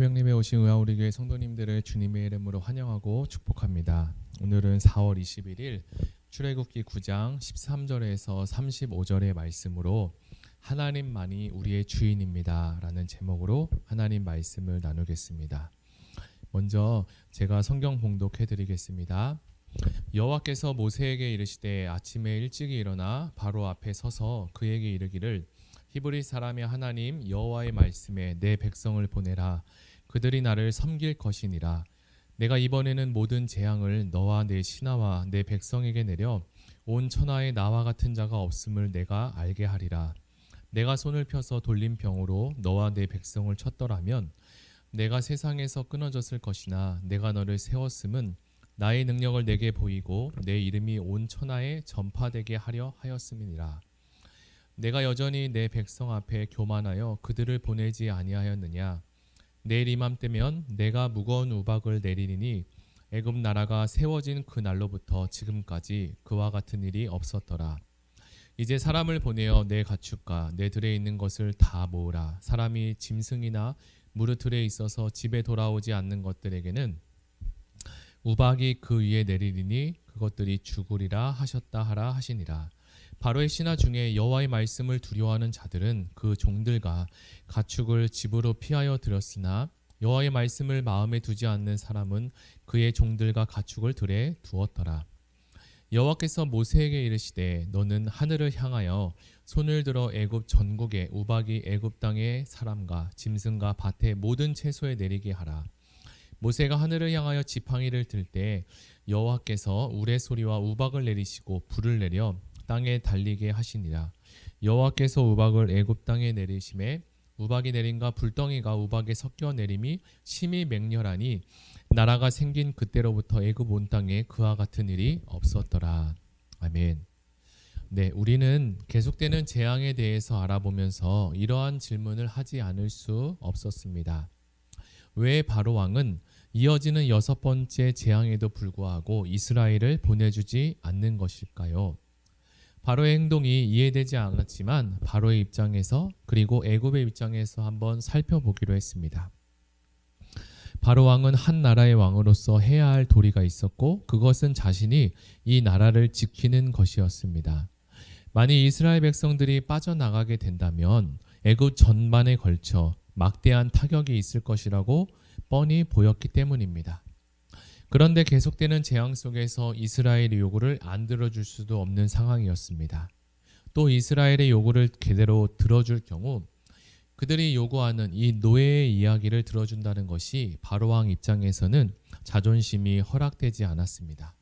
태명님에 오신 의아우리교회 성도님들을 주님의 이름으로 환영하고 축복합니다. 오늘은 4월 21일 출애굽기 9장 13절에서 35절의 말씀으로 하나님만이 우리의 주인입니다 라는 제목으로 하나님 말씀을 나누겠습니다. 먼저 제가 성경 봉독해 드리겠습니다. 여호와께서 모세에게 이르시되 아침에 일찍이 일어나 바로 앞에 서서 그에게 이르기를 히브리 사람의 하나님 여호와의 말씀에 내 백성을 보내라. 그들이 나를 섬길 것이니라. 내가 이번에는 모든 재앙을 너와 내 신하와 내 백성에게 내려 온 천하에 나와 같은 자가 없음을 내가 알게 하리라. 내가 손을 펴서 돌린 병으로 너와 내 백성을 쳤더라면 내가 세상에서 끊어졌을 것이나 내가 너를 세웠음은 나의 능력을 내게 보이고 내 이름이 온 천하에 전파되게 하려 하였음이니라. 내가 여전히 내 백성 앞에 교만하여 그들을 보내지 아니하였느냐. 내일 이맘때면 내가 무거운 우박을 내리니 애굽 나라가 세워진 그 날로부터 지금까지 그와 같은 일이 없었더라. 이제 사람을 보내어 내 가축과 내 들에 있는 것을 다 모으라. 사람이 짐승이나 무릇 들에 있어서 집에 돌아오지 않는 것들에게는 우박이 그 위에 내리니 그것들이 죽으리라 하셨다 하라 하시니라. 바로의 신하 중에 여호와의 말씀을 두려워하는 자들은 그 종들과 가축을 집으로 피하여 들였으나 여호와의 말씀을 마음에 두지 않는 사람은 그의 종들과 가축을 들에 두었더라. 여호와께서 모세에게 이르시되 너는 하늘을 향하여 손을 들어 애굽 전국에 우박이 애굽 땅의 사람과 짐승과 밭의 모든 채소에 내리게 하라. 모세가 하늘을 향하여 지팡이를 들 때 여호와께서 우레소리와 우박을 내리시고 불을 내려 땅에 달리게 하시니라. 여호와께서 우박을 애굽 땅에 내리심에 우박이 내림과 불덩이가 우박에 섞여 내림이 심히 맹렬하니 나라가 생긴 그때로부터 애굽 온 땅에 그와 같은 일이 없었더라. 아멘. 네, 우리는 계속되는 재앙에 대해서 알아보면서 이러한 질문을 하지 않을 수 없었습니다. 왜 바로 왕은 이어지는 6번째 재앙에도 불구하고 이스라엘을 보내주지 않는 것일까요? 바로의 행동이 이해되지 않았지만 바로의 입장에서 그리고 애굽의 입장에서 한번 살펴보기로 했습니다. 바로 왕은 한 나라의 왕으로서 해야 할 도리가 있었고 그것은 자신이 이 나라를 지키는 것이었습니다. 만약 이스라엘 백성들이 빠져나가게 된다면 애굽 전반에 걸쳐 막대한 타격이 있을 것이라고 뻔히 보였기 때문입니다. 그런데 계속되는 재앙 속에서 이스라엘의 요구를 안 들어줄 수도 없는 상황이었습니다. 또 이스라엘의 요구를 제대로 들어줄 경우 그들이 요구하는 이 노예의 이야기를 들어준다는 것이 바로왕 입장에서는 자존심이 허락되지 않았습니다.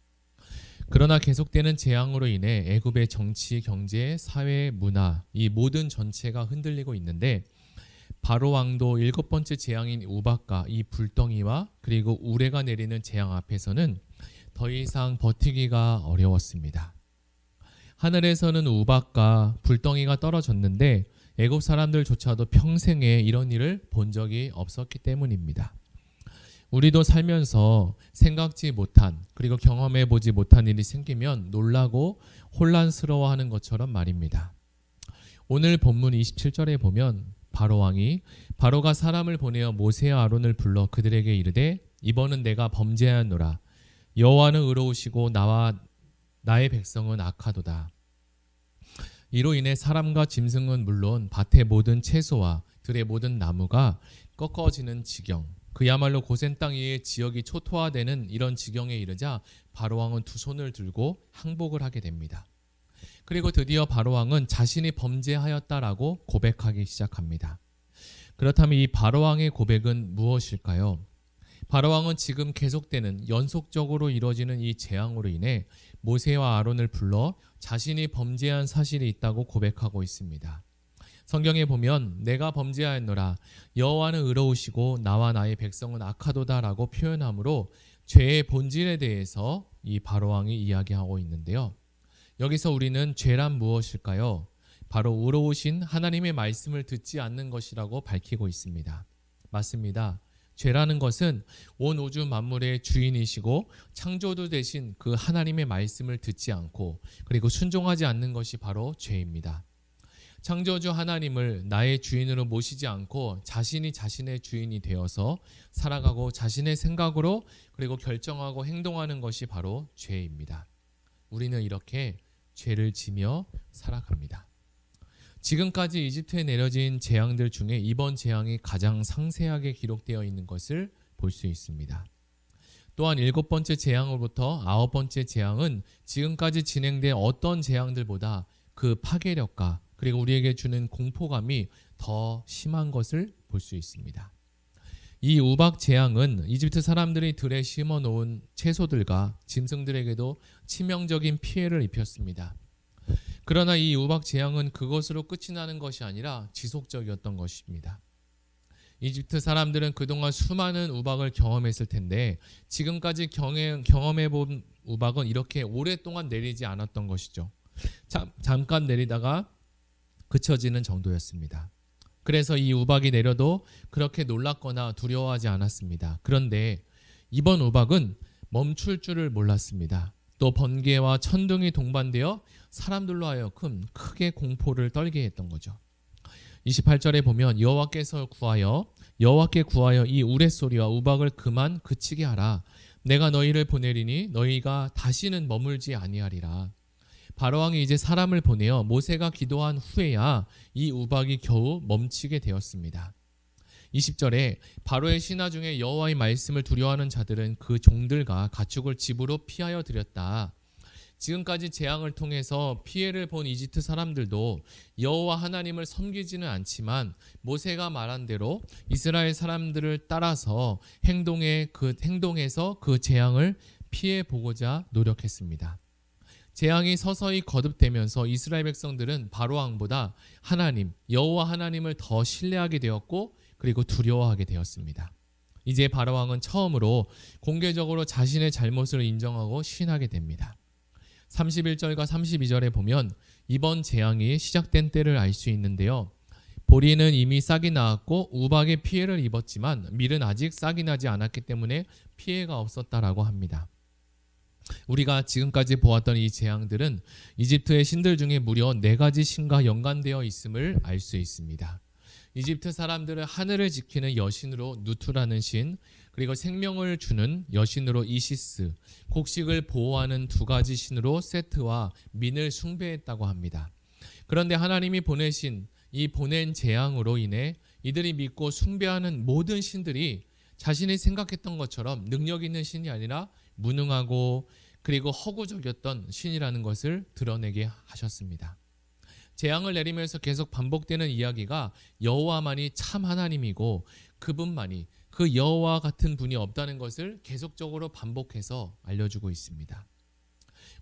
그러나 계속되는 재앙으로 인해 애굽의 정치, 경제, 사회, 문화 이 모든 전체가 흔들리고 있는데 바로 왕도 7번째 재앙인 우박과 이 불덩이와 그리고 우레가 내리는 재앙 앞에서는 더 이상 버티기가 어려웠습니다. 하늘에서는 우박과 불덩이가 떨어졌는데 애굽 사람들조차도 평생에 이런 일을 본 적이 없었기 때문입니다. 우리도 살면서 생각지 못한 그리고 경험해 보지 못한 일이 생기면 놀라고 혼란스러워하는 것처럼 말입니다. 오늘 본문 27절에 보면 바로 왕이 바로가 사람을 보내어 모세와 아론을 불러 그들에게 이르되 이번은 내가 범죄하였노라. 여호와는 의로우시고 나와 나의 백성은 악하도다. 이로 인해 사람과 짐승은 물론 밭의 모든 채소와 들의 모든 나무가 꺾어지는 지경, 그야말로 고센 땅 위의 지역이 초토화되는 이런 지경에 이르자 바로 왕은 두 손을 들고 항복을 하게 됩니다. 그리고 드디어 바로왕은 자신이 범죄하였다라고 고백하기 시작합니다. 그렇다면 이 바로왕의 고백은 무엇일까요? 바로왕은 지금 계속되는 연속적으로 이루어지는 이 재앙으로 인해 모세와 아론을 불러 자신이 범죄한 사실이 있다고 고백하고 있습니다. 성경에 보면 내가 범죄하였노라 여호와는 의로우시고 나와 나의 백성은 악하도다라고 표현하므로 죄의 본질에 대해서 이 바로왕이 이야기하고 있는데요. 여기서 우리는 죄란 무엇일까요? 바로 의로우신 하나님의 말씀을 듣지 않는 것이라고 밝히고 있습니다. 맞습니다. 죄라는 것은 온 우주 만물의 주인이시고 창조주 되신 그 하나님의 말씀을 듣지 않고 그리고 순종하지 않는 것이 바로 죄입니다. 창조주 하나님을 나의 주인으로 모시지 않고 자신이 자신의 주인이 되어서 살아가고 자신의 생각으로 그리고 결정하고 행동하는 것이 바로 죄입니다. 우리는 이렇게 죄를 지며 살아갑니다. 지금까지 이집트에 내려진 재앙들 중에 이번 재앙이 가장 상세하게 기록되어 있는 것을 볼 수 있습니다. 또한 7번째 재앙으로부터 9번째 재앙은 지금까지 진행된 어떤 재앙들보다 그 파괴력과 그리고 우리에게 주는 공포감이 더 심한 것을 볼 수 있습니다. 이 우박 재앙은 이집트 사람들이 들에 심어 놓은 채소들과 짐승들에게도 치명적인 피해를 입혔습니다. 그러나 이 우박 재앙은 그것으로 끝이 나는 것이 아니라 지속적이었던 것입니다. 이집트 사람들은 그동안 수많은 우박을 경험했을 텐데 지금까지 경험해본 우박은 이렇게 오랫동안 내리지 않았던 것이죠. 잠깐 내리다가 그쳐지는 정도였습니다. 그래서 이 우박이 내려도 그렇게 놀랐거나 두려워하지 않았습니다. 그런데 이번 우박은 멈출 줄을 몰랐습니다. 또 번개와 천둥이 동반되어 사람들로 하여금 크게 공포를 떨게 했던 거죠. 28절에 보면 여호와께 구하여 이 우레소리와 우박을 그만 그치게 하라. 내가 너희를 보내리니 너희가 다시는 머물지 아니하리라. 바로왕이 이제 사람을 보내어 모세가 기도한 후에야 이 우박이 겨우 멈추게 되었습니다. 20절에 바로의 신하 중에 여호와의 말씀을 두려워하는 자들은 그 종들과 가축을 집으로 피하여 들였다. 지금까지 재앙을 통해서 피해를 본 이집트 사람들도 여호와 하나님을 섬기지는 않지만 모세가 말한 대로 이스라엘 사람들을 따라서 행동해서 그 재앙을 피해 보고자 노력했습니다. 재앙이 서서히 거듭되면서 이스라엘 백성들은 바로 왕보다 하나님, 여호와 하나님을 더 신뢰하게 되었고 그리고 두려워하게 되었습니다. 이제 바로 왕은 처음으로 공개적으로 자신의 잘못을 인정하고 시인하게 됩니다. 31절과 32절에 보면 이번 재앙이 시작된 때를 알 수 있는데요. 보리는 이미 싹이 나왔고 우박의 피해를 입었지만 밀은 아직 싹이 나지 않았기 때문에 피해가 없었다라고 합니다. 우리가 지금까지 보았던 이 재앙들은 이집트의 신들 중에 무려 4가지 신과 연관되어 있음을 알 수 있습니다. 이집트 사람들은 하늘을 지키는 여신으로 누투라는 신, 그리고 생명을 주는 여신으로 이시스, 곡식을 보호하는 2가지 신으로 세트와 민을 숭배했다고 합니다. 그런데 하나님이 보낸 재앙으로 인해 이들이 믿고 숭배하는 모든 신들이 자신이 생각했던 것처럼 능력 있는 신이 아니라 무능하고 그리고 허구적이었던 신이라는 것을 드러내게 하셨습니다. 재앙을 내리면서 계속 반복되는 이야기가 여호와만이 참 하나님이고 그분만이 그 여호와 같은 분이 없다는 것을 계속적으로 반복해서 알려주고 있습니다.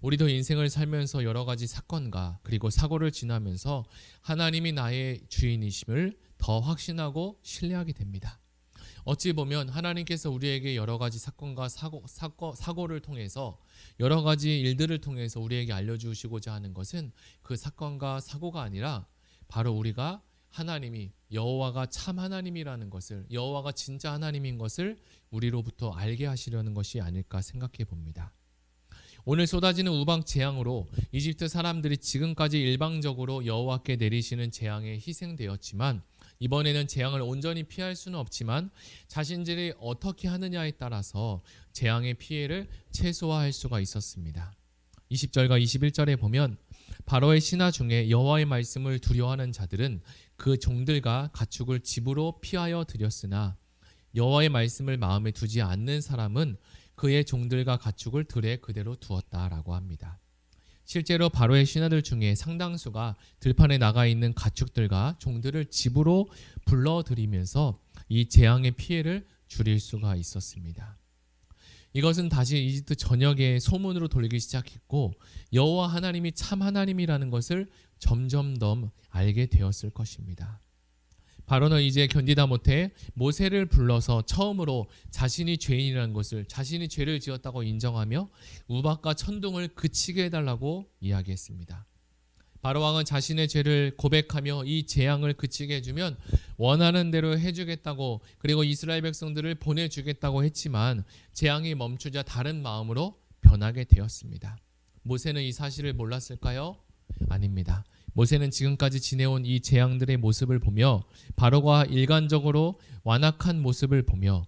우리도 인생을 살면서 여러 가지 사건과 그리고 사고를 지나면서 하나님이 나의 주인이심을 더 확신하고 신뢰하게 됩니다. 어찌 보면 하나님께서 우리에게 여러 가지 사건과 사고를 통해서 여러 가지 일들을 통해서 우리에게 알려주시고자 하는 것은 그 사건과 사고가 아니라 바로 우리가 하나님이 여호와가 참 하나님이라는 것을, 여호와가 진짜 하나님인 것을 우리로부터 알게 하시려는 것이 아닐까 생각해 봅니다. 오늘 쏟아지는 우박 재앙으로 이집트 사람들이 지금까지 일방적으로 여호와께 내리시는 재앙에 희생되었지만 이번에는 재앙을 온전히 피할 수는 없지만 자신들이 어떻게 하느냐에 따라서 재앙의 피해를 최소화할 수가 있었습니다. 20절과 21절에 보면 바로의 신하 중에 여호와의 말씀을 두려워하는 자들은 그 종들과 가축을 집으로 피하여 들였으나 여호와의 말씀을 마음에 두지 않는 사람은 그의 종들과 가축을 들에 그대로 두었다라고 합니다. 실제로 바로의 신하들 중에 상당수가 들판에 나가 있는 가축들과 종들을 집으로 불러들이면서 이 재앙의 피해를 줄일 수가 있었습니다. 이것은 다시 이집트 전역에 소문으로 돌기 시작했고 여호와 하나님이 참 하나님이라는 것을 점점 더 알게 되었을 것입니다. 바로는 이제 견디다 못해 모세를 불러서 처음으로 자신이 죄인이라는 것을, 자신이 죄를 지었다고 인정하며 우박과 천둥을 그치게 해달라고 이야기했습니다. 바로 왕은 자신의 죄를 고백하며 이 재앙을 그치게 해주면 원하는 대로 해주겠다고, 그리고 이스라엘 백성들을 보내주겠다고 했지만 재앙이 멈추자 다른 마음으로 변하게 되었습니다. 모세는 이 사실을 몰랐을까요? 아닙니다. 모세는 지금까지 지내온 이 재앙들의 모습을 보며 바로가 일관적으로 완악한 모습을 보며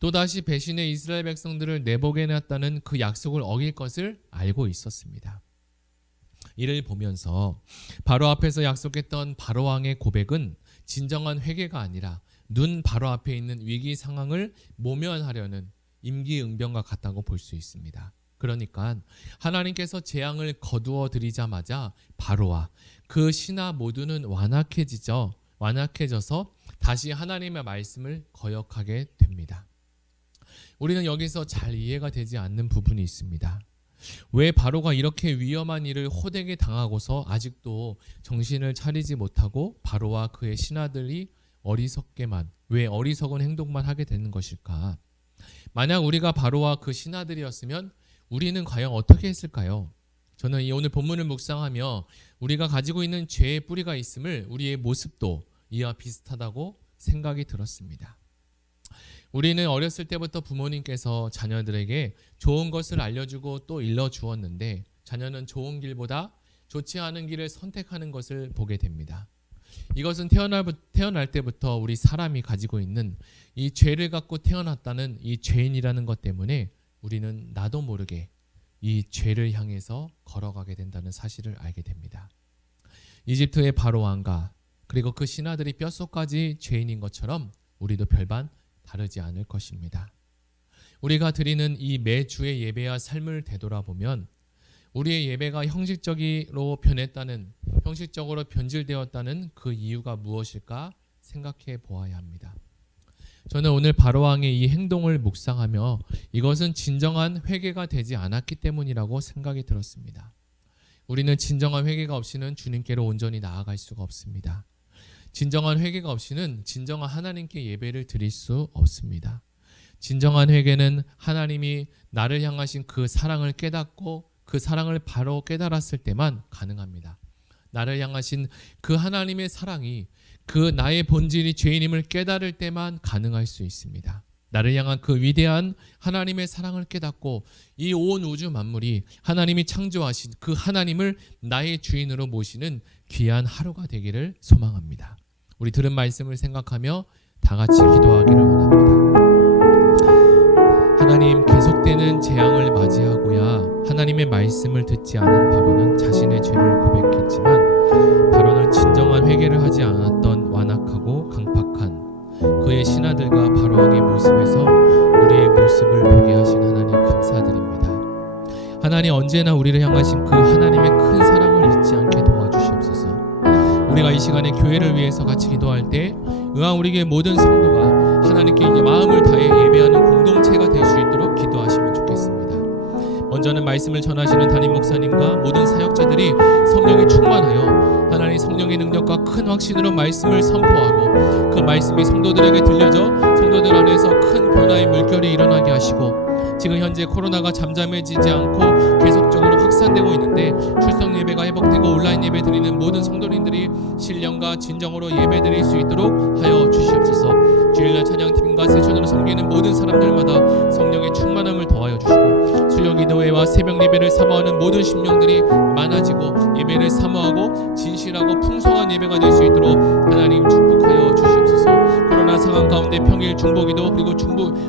또다시 배신의 이스라엘 백성들을 내보게 놨다는 그 약속을 어길 것을 알고 있었습니다. 이를 보면서 바로 앞에서 약속했던 바로 왕의 고백은 진정한 회개가 아니라 눈 바로 앞에 있는 위기 상황을 모면하려는 임기응변과 같다고 볼 수 있습니다. 그러니까 하나님께서 재앙을 거두어 드리자마자 바로와 그 신하 모두는 완악해져서 다시 하나님의 말씀을 거역하게 됩니다. 우리는 여기서 잘 이해가 되지 않는 부분이 있습니다. 왜 바로가 이렇게 위험한 일을 호되게 당하고서 아직도 정신을 차리지 못하고 바로와 그의 신하들이 왜 어리석은 행동만 하게 되는 것일까? 만약 우리가 바로와 그 신하들이었으면 우리는 과연 어떻게 했을까요? 저는 이 오늘 본문을 묵상하며 우리가 가지고 있는 죄의 뿌리가 있음을 우리의 모습도 이와 비슷하다고 생각이 들었습니다. 우리는 어렸을 때부터 부모님께서 자녀들에게 좋은 것을 알려주고 또 일러주었는데 자녀는 좋은 길보다 좋지 않은 길을 선택하는 것을 보게 됩니다. 이것은 태어날 때부터 우리 사람이 가지고 있는 이 죄를 갖고 태어났다는 이 죄인이라는 것 때문에 우리는 나도 모르게 이 죄를 향해서 걸어가게 된다는 사실을 알게 됩니다. 이집트의 바로 왕과 그리고 그 신하들이 뼛속까지 죄인인 것처럼 우리도 별반 다르지 않을 것입니다. 우리가 드리는 이 매주의 예배와 삶을 되돌아보면 우리의 예배가 형식적으로 변질되었다는 그 이유가 무엇일까 생각해 보아야 합니다. 저는 오늘 바로왕의 이 행동을 묵상하며 이것은 진정한 회개가 되지 않았기 때문이라고 생각이 들었습니다. 우리는 진정한 회개가 없이는 주님께로 온전히 나아갈 수가 없습니다. 진정한 회개가 없이는 진정한 하나님께 예배를 드릴 수 없습니다. 진정한 회개는 하나님이 나를 향하신 그 사랑을 깨닫고 그 사랑을 바로 깨달았을 때만 가능합니다. 나를 향하신 그 하나님의 사랑이 그 나의 본질이 죄인임을 깨달을 때만 가능할 수 있습니다. 나를 향한 그 위대한 하나님의 사랑을 깨닫고 이 온 우주 만물이 하나님이 창조하신 그 하나님을 나의 주인으로 모시는 귀한 하루가 되기를 소망합니다. 우리 들은 말씀을 생각하며 다 같이 기도하기를 원합니다. 하나님, 계속되는 재앙을 맞이하고야 하나님의 말씀을 듣지 않은 바로는 자신의 죄를 고백했지만 바로는 진정한 회개를 하지 않았던 완악하고 강팍한 그의 신하들과 바로왕의 모습에서 우리의 모습을 보게 하신 하나님 감사드립니다. 하나님, 언제나 우리를 향하신 그 하나님의 큰 사랑을 잊지 않게 도와주시옵소서. 우리가 이 시간에 교회를 위해서 같이 기도할 때 우리의 모든 성도가 하나님께 마음을 다해 예배하는 공동체가 될 수 있도록 기도하시면 좋겠습니다. 먼저는 말씀을 전하시는 담임 목사님과 모든 사역자들이 성령이 충만하여 하나님 성령의 능력과 큰 확신으로 말씀을 선포하고 그 말씀이 성도들에게 들려져 성도들 안에서 큰 변화의 물결이 일어나게 하시고, 지금 현재 코로나가 잠잠해지지 않고 계속적으로 확산되고 있는데 출석 예배가 회복되고 온라인 예배 드리는 모든 성도님들이 신령과 진정으로 예배 드릴 수 있도록 하여 주시옵소서. 주일날 찬양팀과 세션으로 섬기는 모든 사람들마다 성령의 충만함을 더하여 주시고, 수요 기도회와 새벽 예배를 사모하는 모든 심령들이 많아지고 예배를 사모하고 진실하고 풍성한 예배가 될 수 있도록 하나님 축복하여 주시옵소서. 코로나 상황 가운데 평일 중보기도 그리고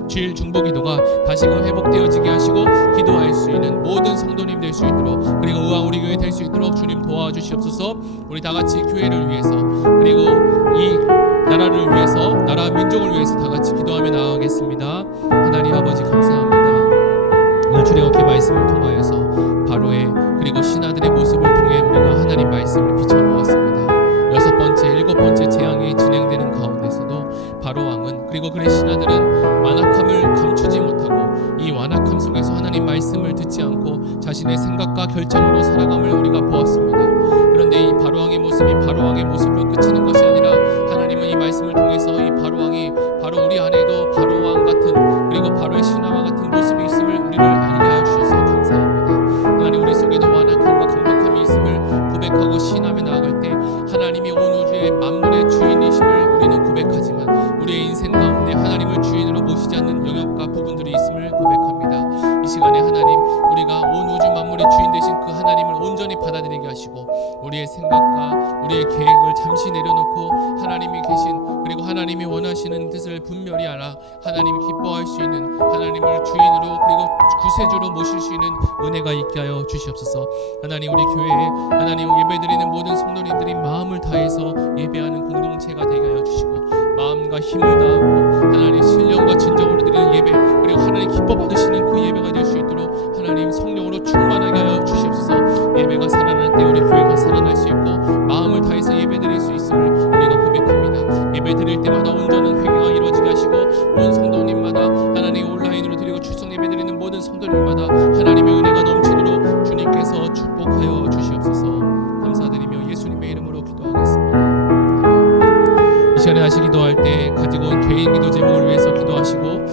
주일 중보기도가 다시금 회복되어지게 하시고 기도할 수 있는 모든 성도님 될 수 있도록, 그리고 우리 교회 될 수 있도록 주님 도와주시옵소서. 우리 다 같이 교회를 위해서 그리고 이 나라를 위해서, 나라 민족을 위해서 다 같이 기도하며 나아가겠습니다. 하나님 아버지 감사합니다. 오늘 출애굽기 말씀을 통하여서 바로의 그리고 신하들의 모습을 통해 우리가 하나님 말씀을 비춰보았습니다. 6번째, 7번째 재앙이 진행되는 가운데서도 바로 왕은 그리고 그의 신하들은 완악함을 감추지 못하고 이 완악함 속에서 하나님 말씀을 듣지 않고 자신의 생각과 결정으로 살아감을 우리가 보았습니다. 그런데 이 바로 왕의 모습이 바로 왕의 모습으로 그치는 것이 아니라 하나님은 이 말씀을 통해서 이 바로 왕이 바로 우리 안에도 바로 왕 같은 그리고 바로의 신하와 같은 모습이 있음을 우리를 알게 하여 주셔서 감사합니다. 하나님, 우리 속에도 완악함과 강박함이 있음을 고백하고 시인하며 나아갈 때 하나님이 온 우주의 만물의 주인이심을 우리는 고백하지만 우리의 인생 가운데 하나님을 주인으로 모시지 않는 영역과 부분들이 있음을 고백합니다. 이 시간에 하나님, 우리가 온 우주 만물의 주인 되신 그 하나님을 온전히 받아들이게 하시고 우리의 생각과 우리의 계획을 잠시 내려놓고 하나님이 계신 그리고 하나님이 원하시는 뜻을 분명히 알아 하나님이 기뻐할 수 있는 하나님을 주인으로 그리고 구세주로 모실 수 있는 은혜가 있게 하여 주시옵소서. 하나님 우리 교회에 하나님 예배드리는 모든 성도님들이 마음을 다해서 예배하는 공동체가 되게 하여 주시고 마음과 힘을 다하고 하나님 신령과 진정으로 드리는 예배 그리고 하나님 기뻐 받으시는 그 예배가 될 수 있도록 하나님 성령으로 충만하게 하여 주시옵소서. 예배가 살아날 때 우리 교회가 살아날 수 있고 마음을 다해서 예배드릴 수 있음을 우리가 고백합니다. 예배드릴 때마다 온전한 회개가 이루어지게 하시고 온 성도님마다 하나님 온라인으로 드리고 출석 예배드리는 모든 성도님마다 하나님의 은혜가 넘치도록 주님께서 축복하여 주시옵소서. 감사드리며 예수님의 이름으로 기도하겠습니다. 이 시간에 다시 기도할 때 가지고 온 개인 기도 제목을 위해서 기도하시고